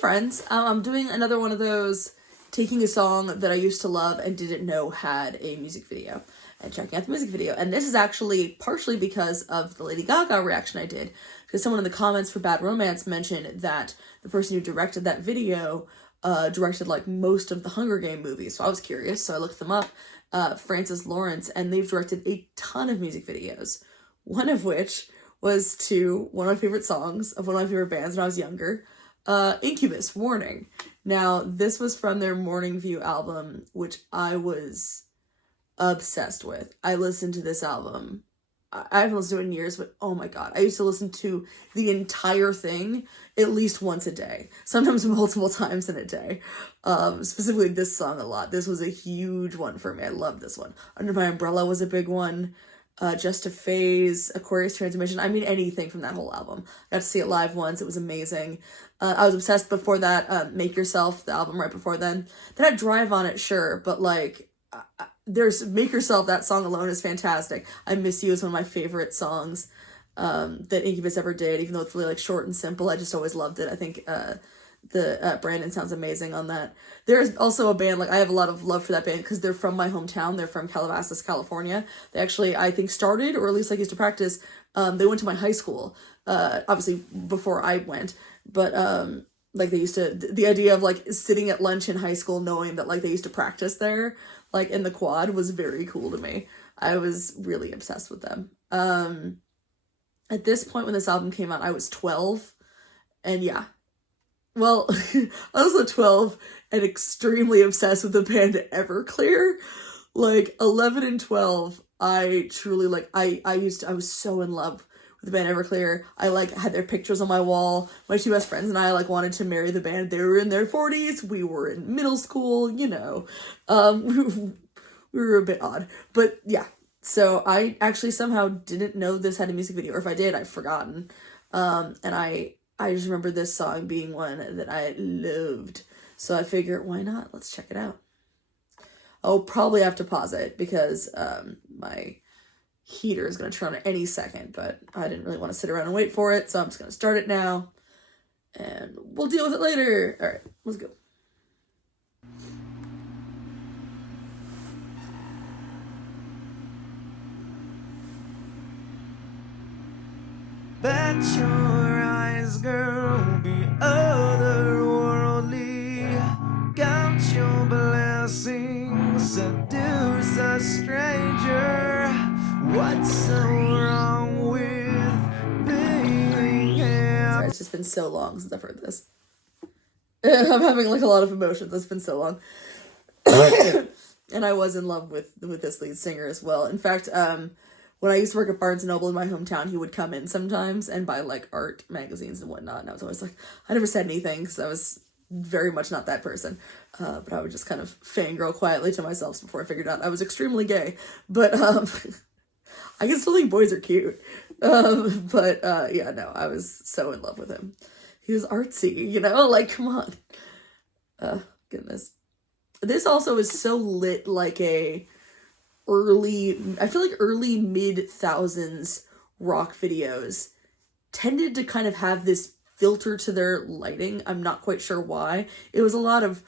friends. I'm doing another one of those, taking a song that I used to love and didn't know had a music video and checking out the music video. And this is actually partially because of the Lady Gaga reaction I did, because someone in the comments for Bad Romance mentioned that the person who directed that video directed like most of the Hunger Game movies. So I was curious, so I looked them up. Francis Lawrence, and they've directed a ton of music videos. One of which was to one of my favorite songs of one of my favorite bands when I was younger, Incubus, Warning. Now, this was from their Morning View album, which I was obsessed with. I listened to this album. I haven't listened to it in years, but oh my god. I used to listen to the entire thing at least once a day. Sometimes multiple times in a day. Specifically this song a lot. This was a huge one for me. I love this one. Under My Umbrella was a big one. Just a Phase, Aquarius Transmission. I mean, anything from that whole album. I got to see it live once. It was amazing. I was obsessed before that. Make Yourself, the album right before then. They had Drive on it, sure, but like, there's Make Yourself, that song alone is fantastic. I Miss You is one of my favorite songs that Incubus ever did, even though it's really like short and simple. I just always loved it. I think Brandon sounds amazing on that. There's also a band, like I have a lot of love for that band because they're from my hometown. They're from Calabasas, California. They actually, I think, started, or at least like used to practice. They went to my high school, obviously before I went, but like they used to, the idea of like sitting at lunch in high school knowing that like they used to practice there, like in the quad, was very cool to me. I was really obsessed with them. At this point when this album came out, I was 12, and yeah. Well, I was 12 and extremely obsessed with the band Everclear. Like 11 and 12, I truly like, I was so in love with the band Everclear. I like had their pictures on my wall. My two best friends and I like wanted to marry the band. They were in their 40s. We were in middle school, you know. We were a bit odd, but yeah. So I actually somehow didn't know this had a music video, or if I did, I've forgotten. And I just remember this song being one that I loved. So I figured, why not? Let's check it out. I'll probably have to pause it because my heater is going to turn on any second, but I didn't really want to sit around and wait for it, so I'm just going to start it now, and we'll deal with it later. All right, let's go. Bet your eyes, girl, be otherworldly. Count your blessings, seduce a stranger. What's so wrong with being here? Sorry, it's just been so long since I've heard this. I'm having like a lot of emotions. It's been so long. And I was in love with this lead singer as well. In fact, when I used to work at Barnes & Noble in my hometown, he would come in sometimes and buy, like, art magazines and whatnot. And I was always like, I never said anything because I was very much not that person. But I would just kind of fangirl quietly to myself before I figured out I was extremely gay. But I can still think boys are cute. Yeah, no, I was so in love with him. He was artsy, you know? Like, come on. Goodness. This also is so lit like a... I feel like early mid-thousands rock videos tended to kind of have this filter to their lighting. I'm not quite sure why. It was a lot of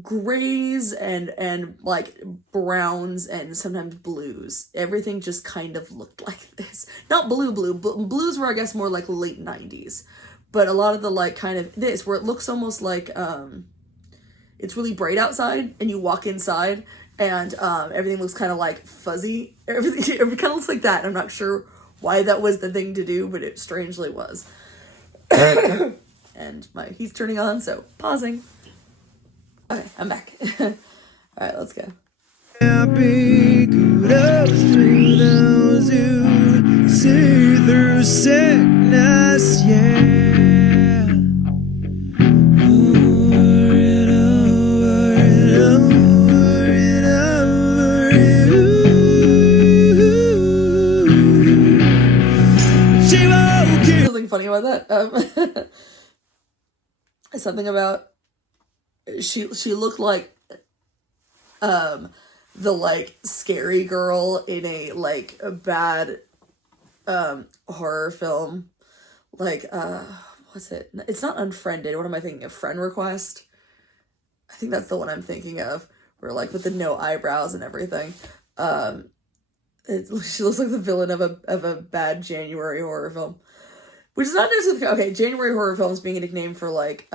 grays and like browns and sometimes blues. Everything just kind of looked like this. Not blue, but blues were, I guess, more like late 90s. But a lot of the like kind of this, where it looks almost like it's really bright outside and you walk inside and everything looks kind of like fuzzy. Everything kind of looks like that. I'm not sure why that was the thing to do, but it strangely was. And my heat's turning on, so pausing. Okay, I'm back. All right, let's go. Happy kudos to those who see through sickness, yeah. Funny about that. Something about she looked like the like scary girl in a like a bad horror film, like was it? It's not Unfriended. What am I thinking of? Friend Request? I think that's the one I'm thinking of. Where, like, with the no eyebrows and everything. She looks like the villain of a bad January horror film. Which is not necessarily... Okay, January horror films being a nickname for, like,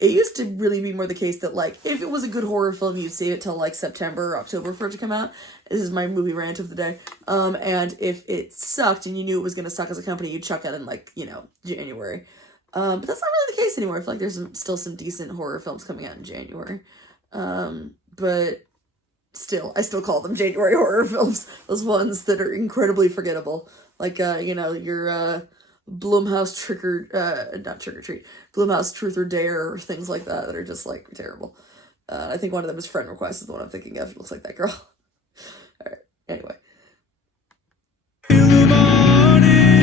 it used to really be more the case that, like, if it was a good horror film, you'd save it till, like, September or October for it to come out. This is my movie rant of the day. And if it sucked and you knew it was going to suck as a company, you'd chuck it in, like, you know, January. But that's not really the case anymore. I feel like there's still some decent horror films coming out in January. But still, I still call them January horror films. Those ones that are incredibly forgettable. Like, you know, your, Blumhouse not Trick or Treat, Blumhouse Truth or Dare, or things like that are just, like, terrible. I think one of them is Friend Request is the one I'm thinking of. It looks like that girl. Alright, anyway. In the morning,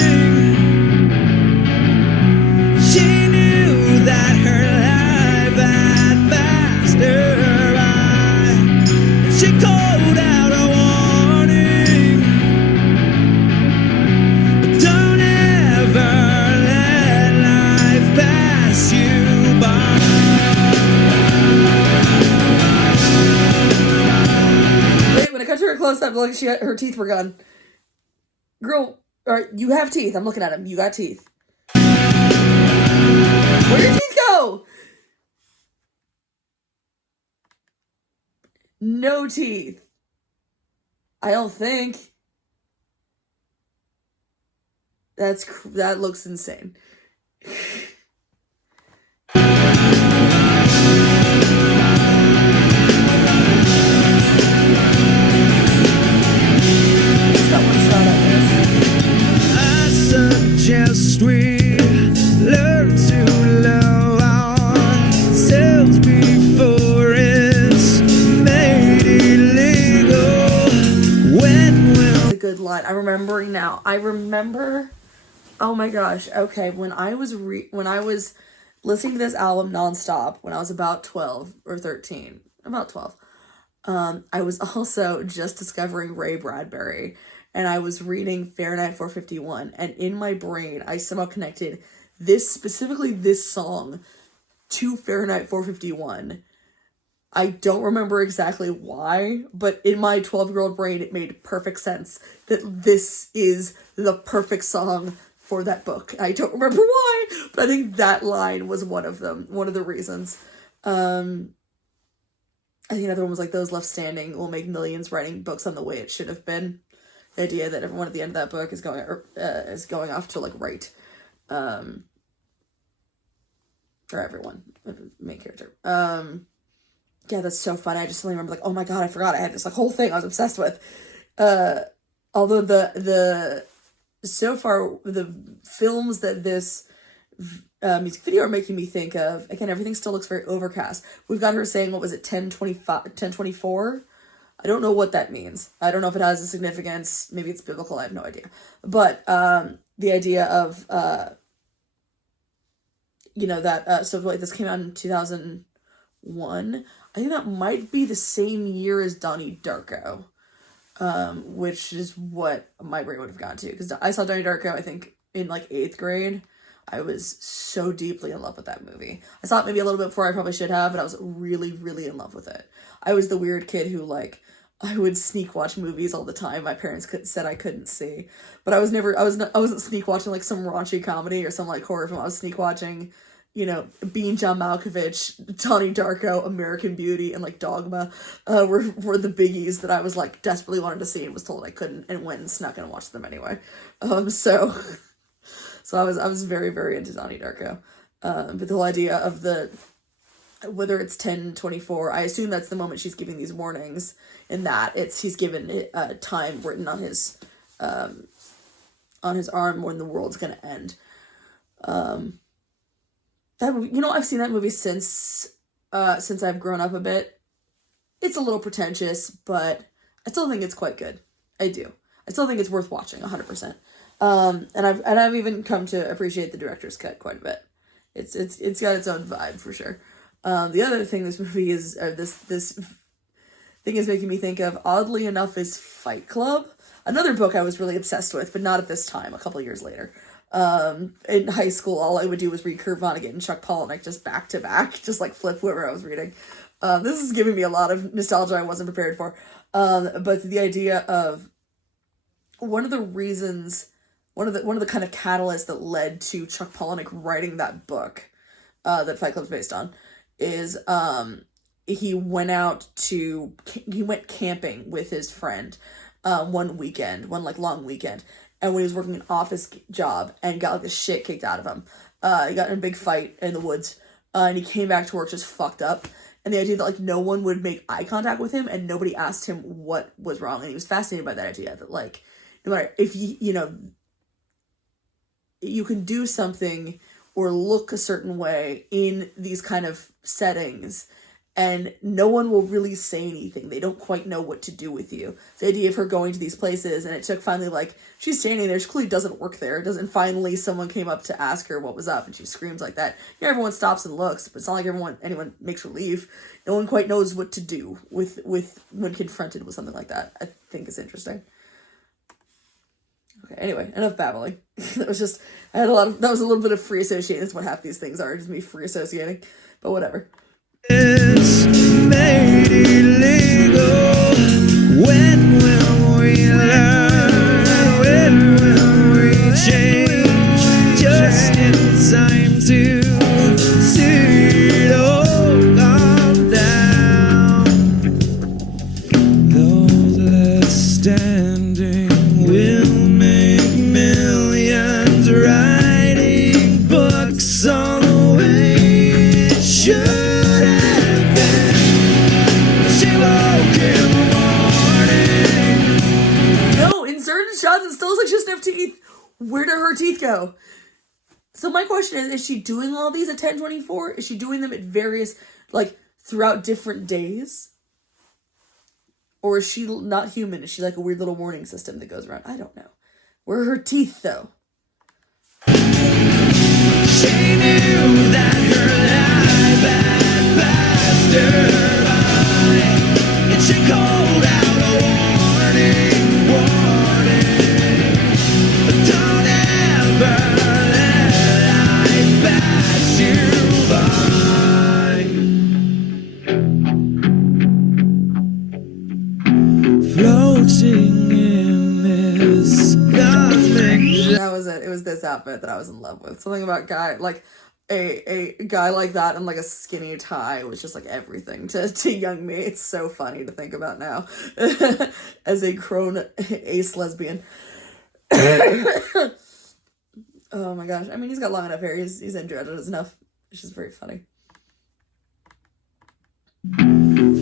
she knew that her life had passed her by. She called out a warning. Don't ever let life pass you by. Wait, when I cut to her close up, look, her teeth were gone. Girl, alright, you have teeth. I'm looking at them. You got teeth. Where'd your teeth go? No teeth. I don't think. That looks insane. Just got one shot at this. I suggest we learn to love ourselves before it's made illegal. When will It's a good line. I'm remembering now. I remember. Oh my gosh. Okay, when I was listening to this album nonstop when I was about 12 or 13, about 12. I was also just discovering Ray Bradbury, and I was reading Fahrenheit 451, and in my brain, I somehow connected specifically this song to Fahrenheit 451. I don't remember exactly why, but in my 12-year-old brain, it made perfect sense that this is the perfect song for that book. I don't remember why, but I think that line was one of them, one of the reasons. I think another one was like, those left standing will make millions writing books on the way it should have been. The idea that everyone at the end of that book is going off to, like, write, or everyone, main character. Yeah, that's so fun. I just suddenly remember, like, oh my god, I forgot I had this, like, whole thing I was obsessed with. Although so far, the films that this music video are making me think of, again, everything still looks very overcast. We've got her saying, what was it, 1024? I don't know what that means. I don't know if it has a significance. Maybe it's biblical. I have no idea. But the idea of, you know, that, so like this came out in 2001. I think that might be the same year as Donnie Darko. Which is what my brain would have gone to, because I saw Donnie Darko, I think, in, like, 8th grade. I was so deeply in love with that movie. I saw it maybe a little bit before I probably should have, but I was really, really in love with it. I was the weird kid who, like, I would sneak watch movies all the time. My parents said I couldn't see, but I wasn't sneak watching, like, some raunchy comedy or some, like, horror film. I was sneak watching, you know, Being John Malkovich, Donnie Darko, American Beauty, and, like, Dogma were the biggies that I was, like, desperately wanted to see and was told I couldn't, and went and snuck in and watched them anyway. So I was very, very into Donnie Darko. But the whole idea of whether it's 1024, I assume that's the moment she's giving these warnings, and that he's given time written on his arm when the world's gonna end. That movie, you know, I've seen that movie since I've grown up a bit. It's a little pretentious, but I still think it's quite good. I do. I still think it's worth watching 100%. And I've even come to appreciate the director's cut quite a bit. It's got its own vibe for sure. The other thing this movie is, or this thing is making me think of, oddly enough, is Fight Club. Another book I was really obsessed with, but not at this time, a couple years later. In high school, all I would do was read Kurt Vonnegut and Chuck Palahniuk just back to back, just like flip whoever I was reading. This is giving me a lot of nostalgia I wasn't prepared for. But the idea of one of the kind of catalysts that led to Chuck Palahniuk writing that book that Fight Club's based on is he went camping with his friend one long weekend, and when he was working an office job and got like the shit kicked out of him, he got in a big fight in the woods, and he came back to work just fucked up. And the idea that like no one would make eye contact with him and nobody asked him what was wrong, and he was fascinated by that idea that like no matter if you can do something or look a certain way in these kind of settings and no one will really say anything. They don't quite know what to do with you. The idea of her going to these places, and it took finally, like, she's standing there, she clearly doesn't work there. Finally someone came up to ask her what was up, and she screams like that. Everyone stops and looks, but it's not like anyone makes her leave. No one quite knows what to do with when confronted with something like that. I think is interesting. Okay, anyway, enough babbling. That was a little bit of free associating. That's what half these things are, just me free associating. But whatever. It's made illegal. When will we learn? When will we change? Just in time to see it all calm down. Those left standing will make millions, writing books on the way it should. Shots, it still looks like she doesn't have teeth. Where do her teeth go? So my question is she doing all these at 10/24? Is she doing them at various, like, throughout different days? Or is she not human? Is she like a weird little warning system that goes around? I don't know. Where are her teeth, though? She knew that her life had passed her by, and she called out a warning. Don't ever let life pass you by. Floating in this cosmic. That was it. It was this outfit that I was in love with. Something about a guy like that and like a skinny tie was just like everything to young me. It's so funny to think about now as a grown ace lesbian. Oh my gosh. I mean, he's got long enough hair. He's androgynous enough. It's just very funny.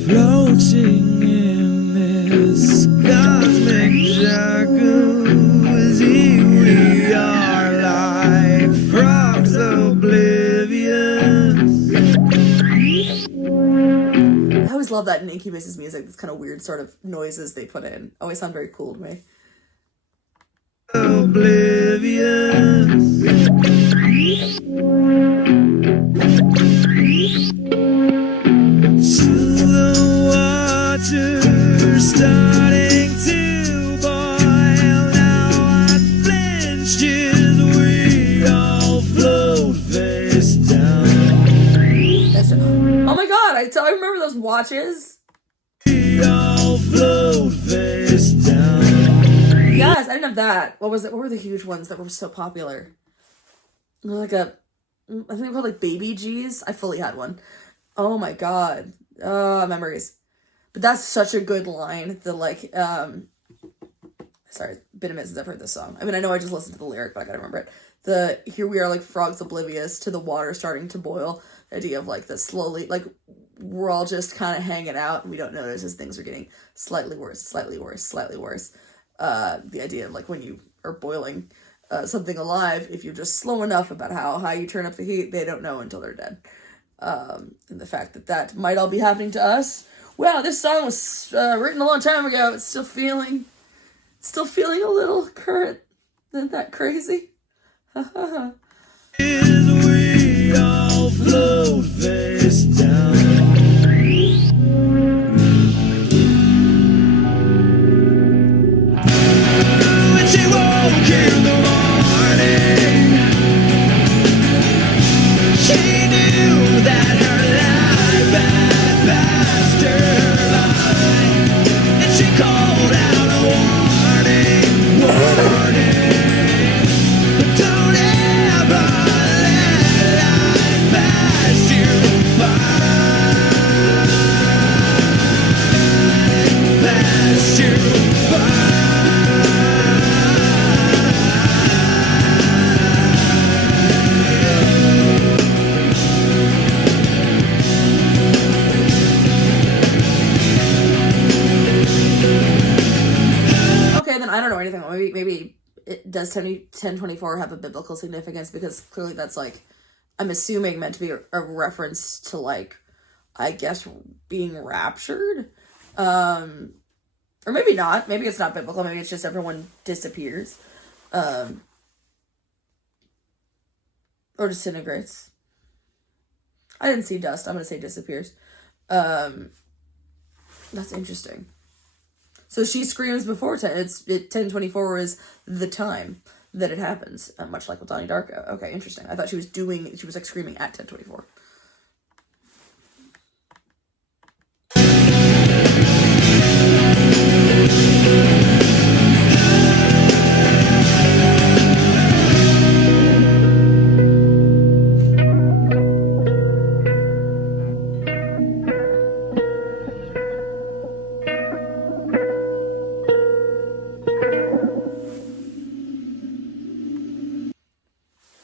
Floating in this cosmic jacuzzi, we are like frogs oblivious. I always love that in Incubus's music. This kind of weird sort of noises they put in always sound very cool to me. Oblivious. To the water starting to boil. Now unflinched as we all float face down. Oh my god, I remember those watches. We all float face down. Yes, I didn't have that. What was it? What were the huge ones that were so popular? I think they were called like Baby G's. I fully had one. Oh my god. Memories. But that's such a good line. The like, sorry, been a minute since I've heard this song. I mean, I know I just listened to the lyric, but I gotta remember it. Here we are like frogs oblivious to the water starting to boil. The idea of like the slowly, like we're all just kind of hanging out and we don't notice as things are getting slightly worse, slightly worse, slightly worse. The idea of like when you are boiling something alive, if you're just slow enough about how high you turn up the heat, they don't know until they're dead. And the fact that might all be happening to us. Wow, this song was written a long time ago. It's still feeling a little current. Isn't that crazy? We all float face down. When she woke in the morning, maybe does 1024 have a biblical significance, because clearly that's like, I'm assuming meant to be a reference to like, I guess, being raptured. Or maybe not. Maybe it's not biblical. Maybe it's just everyone disappears. Or disintegrates. I didn't see dust. I'm going to say disappears. That's interesting. So she screams before 1024 is the time that it happens, much like with Donnie Darko. Okay, interesting. I thought she was like screaming at 1024.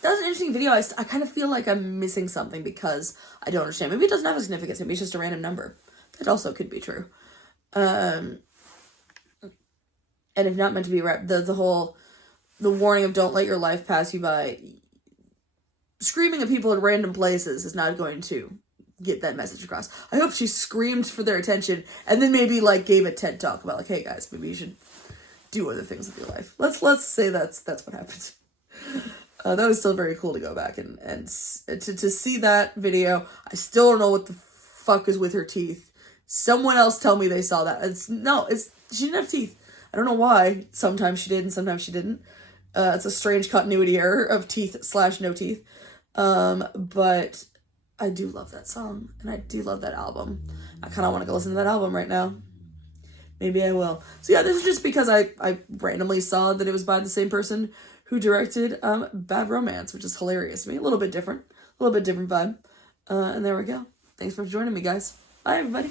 That was an interesting video. I kind of feel like I'm missing something because I don't understand. Maybe it doesn't have a significance. Maybe it's just a random number. That also could be true. And if not meant to be the warning of don't let your life pass you by, screaming at people in random places is not going to get that message across. I hope she screamed for their attention and then maybe like gave a TED talk about like, hey guys, maybe you should do other things with your life. Let's say that's what happened. That was still very cool to go back and to see that video. I still don't know what the fuck is with her teeth. Someone else tell me they saw that. She didn't have teeth. I don't know why. Sometimes she did and sometimes she didn't. It's a strange continuity error of teeth/no teeth. But I do love that song and I do love that album. I kind of want to go listen to that album right now. Maybe I will. So yeah, this is just because I randomly saw that it was by the same person who directed Bad Romance, which is hilarious to me. A little bit different vibe. And there we go. Thanks for joining me, guys. Bye, everybody.